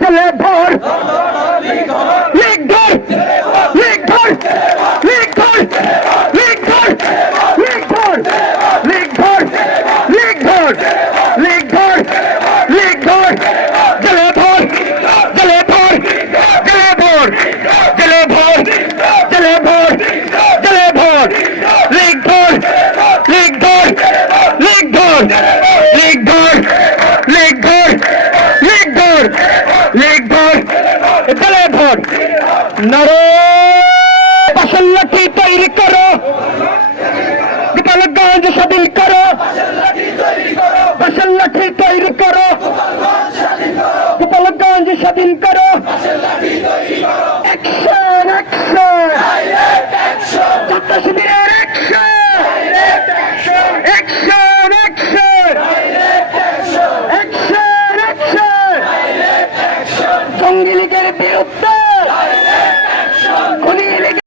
জেলে ভর লিগ ধর লিগ ধর লিগ ধর লিগ ধর লিগ ধর লিগ ধর লিগ ধর লিগ ধর লিগ ধর জেলে ভর জেলে ভর জেলে ভর জেলে ভর জেলে ভর জেলে ভর লিগ ধর লিগ ধর লিগ ধর লিগ ধর লিগ ধর লিগ ধর লিগ ধর জেলে ভর নারে পাশাল লাঠি তৈরি করো গোপালগঞ্জ স্বাধীন করো পাশাল লাঠি তৈরি করো গোপালগঞ্জ স্বাধীন করো অ্যাকশন অ্যাকশন ছাত্র শিবিরের action action action action action জঙ্গি লীগের বিরুদ্ধে